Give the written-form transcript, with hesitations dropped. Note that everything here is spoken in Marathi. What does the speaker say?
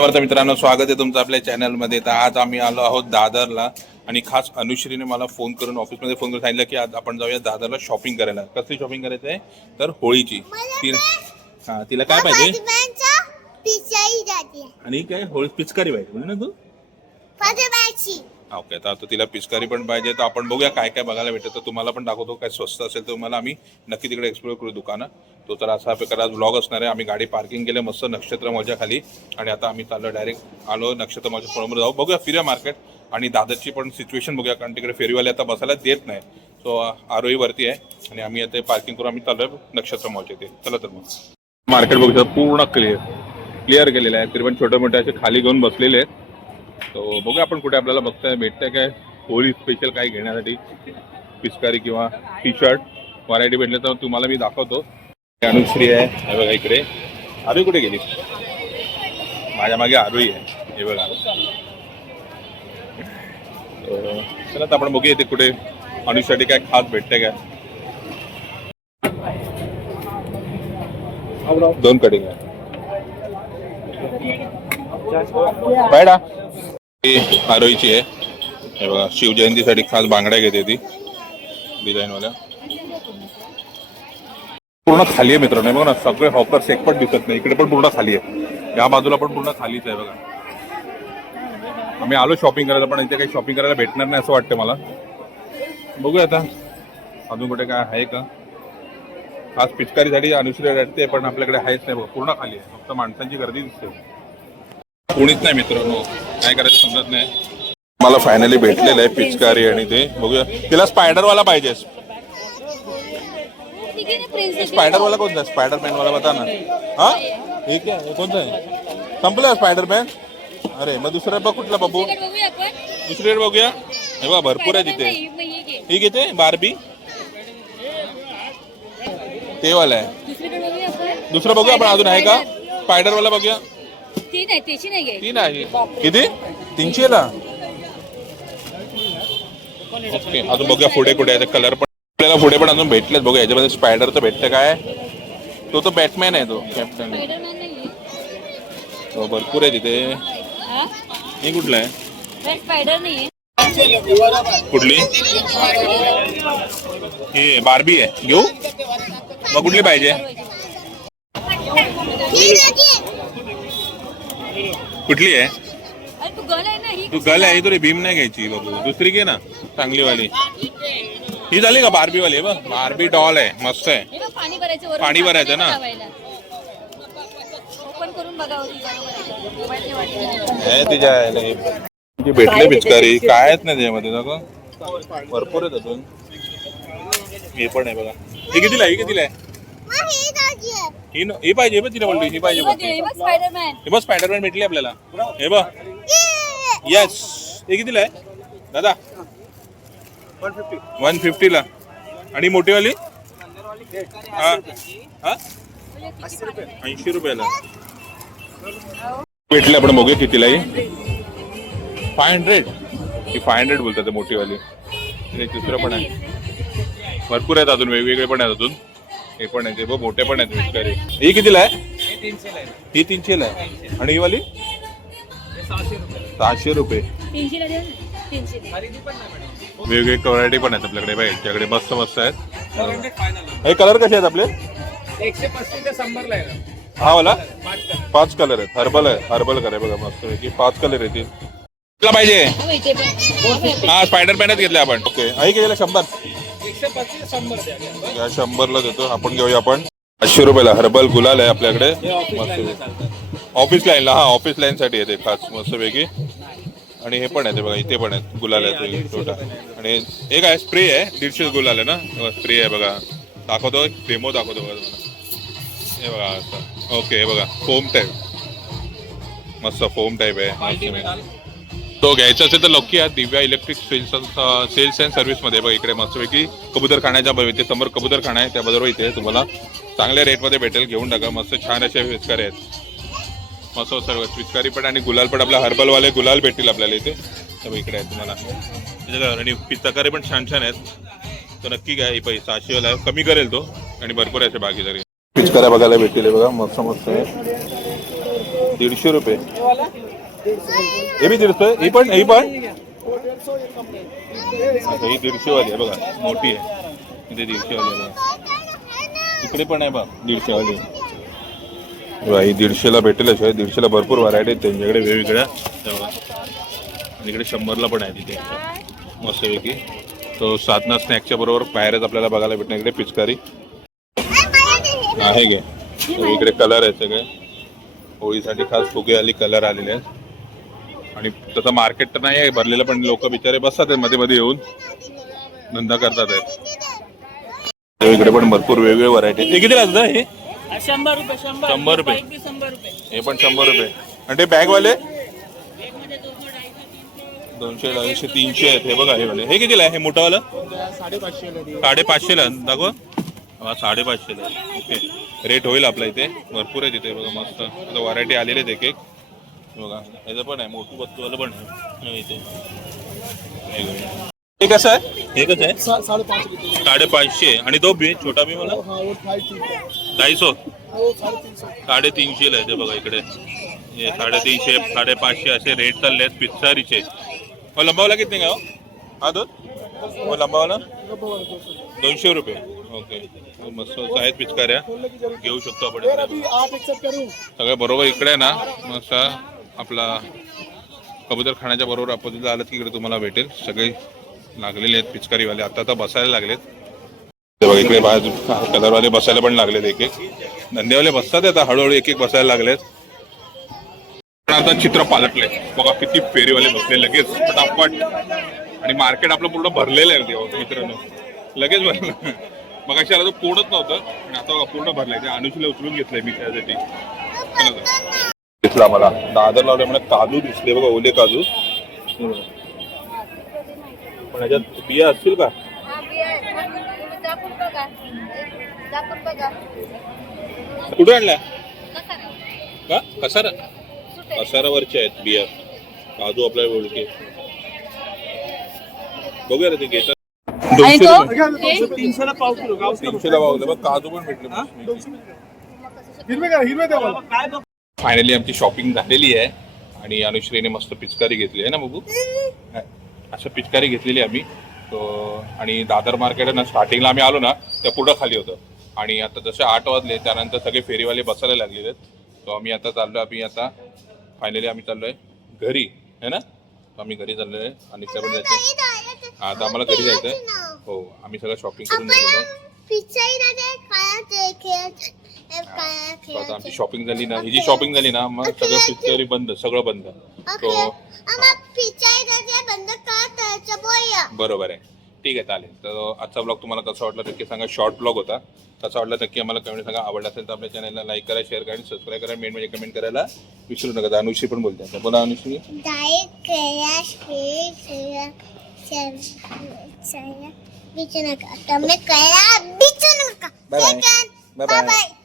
मित्रांनो, स्वागत आहे तुमचं आपल्या चॅनलमध्ये. तर आज आम्ही आलो आहोत दादरला आणि खास अनुश्रीने मला फोन करून ऑफिसमध्ये फोन करून सांगितलं की आज आपण जाऊया दादरला शॉपिंग करायला. कसली शॉपिंग करायचं आहे तर होळीची. तिला काय पाहिजे आणि काय होळी पिचकारी पाहिजे म्हणजे ना तू. ओके, तर आता तिला पिचकारी पण पाहिजे. तर आपण बघूया काय काय बघायला भेटतं. तर तुम्हाला पण दाखवतो काय स्वस्त असेल तर मला आम्ही नक्की तिकडे एक्सप्लोर करू दुकानं. तो तर असा प्रकार आज व्लॉग असणार आहे. आम्ही गाडी पार्किंग केले मस्त नक्षत्र मॉलच्या खाली आणि आता आम्ही चाललो डायरेक्ट आलो नक्षत्र मॉलच्या समोर जाऊ. बघूया फिरूया मार्केट आणि दादरची पण सिच्युएशन बघूया, कारण तिकडे फेरीवाले आता बसायला देत नाही. सो आरोहीवरती आहे आणि आम्ही आता पार्किंग करून आम्ही चाललोय नक्षत्र मॉलच्या इथे. चला तर मग मार्केट बघू शकतो पूर्ण क्लिअर केलेलं आहे. तरी पण छोटे मोठे असे खाली घेऊन बसलेले आहेत. तो बघूया आपण कुठे आपल्याला भेटतंय काय होळी स्पेशल काय घेण्यासाठी पिचकारी किंवा टी शर्ट व्हरायटी भेटले तर तुम्हाला मी दाखवतो. अनुश्री आहे हे बघा इकडे. आरोही कुठे गेली? माझ्या मागे आरोही आहे हे बघा. चला तर आपण बघूया इथे कुठे अनुश्रीसाठी काय खास भेटतंय काय. 2 कटिंग आहे पायडा. आरोहीची आहे हे बघा. शिवजयंतीसाठी खास बांगड्या घेते ती डिझाईनवाल्या. पूर्ण खाली आहे मित्रांनो. बघा ना सगळे हॉपर्स एक पण दिसत नाही. इकडे पण पूर्ण खाली आहे. या बाजूला पण पूर्ण खालीच आहे बघा. आम्ही आलो शॉपिंग करायला पण इथे काही शॉपिंग करायला भेटणार नाही असं वाटतं मला. बघूया आता अजून कुठे काय आहे का. खास पिचकारीसाठी अनुश्री भेटते पण आपल्याकडे आहेच नाही बघा. पूर्ण खाली आहे. फक्त माणसांची गर्दी दिसते. कोणीच नाही मित्रांनो. काय करायचं समजत नाही. मला फायनली भेटलेलं आहे पिचकारी आणि ते बघूया. तिला स्पायडरवाला पाहिजे. स्पायडरवाला कोणता? स्पायडरमॅन वाला बता ना. हा ठीक आहे. कोणता आहे? संपलं स्पायडरमॅन. अरे मग दुसरा बघ कुठला बाबू. दुसरीकडे बघूया. हे बघा भरपूर आहे तिथे. ही घेते बार्बी ते वाला आहे. दुसरं बघूया आपण. अजून आहे का स्पायडरवाला? बघूया. ती नाही. किती? 300 ला. ओके, अजून बघूया पुढे कुठे आहे. कलर पण आपल्याला पुढे पण अजून भेटलेच. बघूया याच्यामध्ये स्पायडर तर भेटतं काय. तो तो बॅटमॅन आहे. तो कॅप्टन तो भरपूर आहे तिथे. हे कुठला आहे? स्पायडर नाही. कुठली? हे बार्बी आहे. घेऊ मग कुठली पाहिजे? कुठली आहे? तू गल आहे तुला भीम नाही घ्यायची बाबू. दुसरी घे ना चांगली वाली. ही झाली का बार्बी वाली? बघ बार्बी डॉल आहे मस्त आहे. पाणी भरायचं ना. तिच्या भेटले पिचकारी काय आहेत ना त्याच्यामध्ये ना. भरपूर आहेत अजून. हे पण आहे बघा. ही कितीला आहे? ही कितीला आहे? ही पाहिजे बघ. तिला बोलतो ही पाहिजे बघ. हे बघ स्पायडरमॅन भेटली आपल्याला. हे बघ. येस. हे कितीला आहे दादा? 150 ला. आणि मोठीवाली? हा हा 80 रुपयाला भेटले. आपण बघूया कितीला आहे. 500. ही 500 बोलतात मोठीवाली. दुसरं पण आहे. भरपूर आहेत अजून. वेगवेगळे पण आहेत अजून. हे पण आहे ते बघ. मोठे पण आहेत पिचकारी. ही कितीला आहे? ही 300 ला आहे. आणि ही वाली 600 रुपये. वेगवेगळे व्हरायटी पण आहेत आपल्याकडे. बाई याच्याकडे मस्त मस्त आहेत. हे कलर कसे आहेत आपले? 135 ते 100 ला आहे. हा वाला 5 कलर आहेत. हर्बल आहे. हर्बल कलर आहे बघा मस्त पैकी. 5 कलर येतील. तुला पाहिजे? हा स्पायडरमॅनच घेतले आपण. ओके. आई कितीला? 100. 125 ते 100 100 ला देतो आपण. घेऊया आपण. 500 रुपयाला हर्बल गुलाल आहे आपल्याकडे. ऑफिस लाईनला. हा ऑफिस लाईन साठी येते खास मस्त पैकी. आणि हे पण आहे ते बघा. इथे पण आहेत गुलाल आहे छोटा. आणि एक आहे स्प्रे आहे. 150 गुलाल आहे ना. स्प्रे आहे बघा. दाखवतो डेमो दाखवतो बघा तुम्हाला. हे बघा असं. ओके हे बघा फोम टाईप. मस्त फोम टाईप आहे. तो घ्यायचा असेल तर लक्की आहे. दिव्या इलेक्ट्रिक सेल्स अँड सर्व्हिसमध्ये बघा. इकडे मस्तपैकी कबूतरखान्याच्या इथे समोर कबूतरखाना आहे. त्याबरोबर इथे तुम्हाला चांगल्या रेटमध्ये भेटेल. घेऊन टाका. मस्त छान असे पिचकारी आहेत. मस्त सर्व पिचकारी पण आणि गुलाल पण. आपल्या हर्बलवाले गुलाल भेटतील आपल्याला इथे. तर इकडे आहे तुम्हाला. आणि पिचकारी पण छान छान आहेत. तर नक्की घ्या. ही 600 वाला कमी करेल तो. आणि भरपूर असे बाकी तरी पिचकाऱ्या बघायला भेटतील बघा. मस्त मस्त आहे. 150 रुपये. ये वाला हे बी 150 ही पण ही दीडशे वाली आहे बघा, मोठी आहे. इथे 150 वाली आहे बघा. इकडे पण आहे बघ 150 वाली. ही 150ला भेटेल. अशा 150ला भरपूर व्हरायटी आहेत त्यांच्याकडे वेगवेगळ्या. आणि इकडे 100ला पण आहे तिथे मस्तपैकी. तो साधना स्नॅक्सच्या बरोबर बाहेरच आपल्याला बघायला भेटणार. इकडे पिचकारी आहे गे. इकडे कलर आहे सगळे. होळीसाठी खास फुगे आली कलर आलेले आहेत. आणि तसं मार्केट तर नाही आहे भरलेलं, पण लोक बिचारे बसतात मध्ये मध्ये येऊन धंदा करतात आहेत. इकडे पण भरपूर वेगवेगळे व्हरायटी. हे किती लागतं हे? 100 रुपये 100 रुपये. 100 रुपये. हे पण 100 रुपये. आणि ते बॅगवाले 200, 250, 300 आहेत. हे बघा हे वाले. हे कितीला आहे हे मोठावाला? 550ला दाखव. 550ला. ओके, रेट होईल आपल्या इथे. भरपूर आहे तिथे बघा. मस्त आता व्हरायटी आलेले आहेत एक एक बघा. ह्याचं पण आहे मोठू बत्तूवालं पण आहे इथे. हे कसं आहे? हे कसं आहे? 550. आणि तो बी छोटा बी मला 250, 350ला आहे. ते बघा इकडे हे 350, 550 असे रेट चालले आहेत पिचकारीचे. लंबावाला किती का? हा तो लंबावाला 200 रुपये. ओके, मस्त आहेत पिचकाऱ्या. घेऊ शकतो आपण. सगळं बरोबर इकडे ना मस्त आपला कबूतर खाण्याच्या बरोबर अपोजिट आलं की इकडे तुम्हाला भेटेल. सगळे लागलेले आहेत पिचकारीवाले. आता बसायला लागलेत. इकडे बाजू कलरवाले बसायला पण लागलेत. एक एक धंदेवाले बसतात आता हळूहळू एक एक बसायला लागलेत. पण आता चित्र पालटले बघा. किती फेरीवाले बसले लगेच फटाफट. आणि मार्केट आपलं पूर्ण भरलेलं आहे मित्रांनो. लगेच भरलं. मग अशी आला तो कोणच नव्हतं आणि आता पूर्ण भरलाय. त्या अनुशीला उचलून घेतलंय मी त्यासाठी. दिसला मला दादर लावले मला काजू दिसले बघा. ओले काजू. पण ह्याच्यात बिया असतील का? कुठे आणल्या का? कसारावरच्या आहेत बिया. काजू आपल्याला ओळखे. बघूया ते घेतात. 300ला पाव किलो. 300ला पावलं बघ. काजू पण भेटले. फायनली आमची शॉपिंग झालेली आहे आणि अनुश्रीने मस्त पिचकारी घेतली आहे ना बघू. असं पिचकारी घेतलेली आम्ही. तो आणि दादर मार्केट आहे ना स्टार्टिंगला आम्ही आलो ना त्या पुढं खाली होतं. आणि आता जसे 8 वाजले त्यानंतर सगळे फेरीवाले बसायला लागलेले आहेत. तो आम्ही आता चाललो. आता फायनली आम्ही चाललोय घरी है ना. आम्ही घरी चाललोय आणि पण जायचं. आता आम्हाला घरी जायचंय. हो, आम्ही सगळं शॉपिंग करून झालेलं आहे. आता आमची शॉपिंग झाली ना, ही जी शॉपिंग झाली ना मग सगळं पिचकारी बंद. सगळं बंद. तो बरोबर आहे. ठीक आहे चालेल. तर आजचा ब्लॉग तुम्हाला कसा वाटला नक्की सांगा. शॉर्ट ब्लॉग होता. कसा वाटला नक्की आम्हाला कमेंट सांगा. आवडला असेल तर आपल्या चॅनलला लाईक करा, शेअर करा आणि सबस्क्राईब करा. मेन म्हणजे कमेंट करायला विसरू नका. अनुश्री पण बोलते आता. बोला अनुश्री. बिचू नका. तुम्ही करा बिचू नका. Bye bye.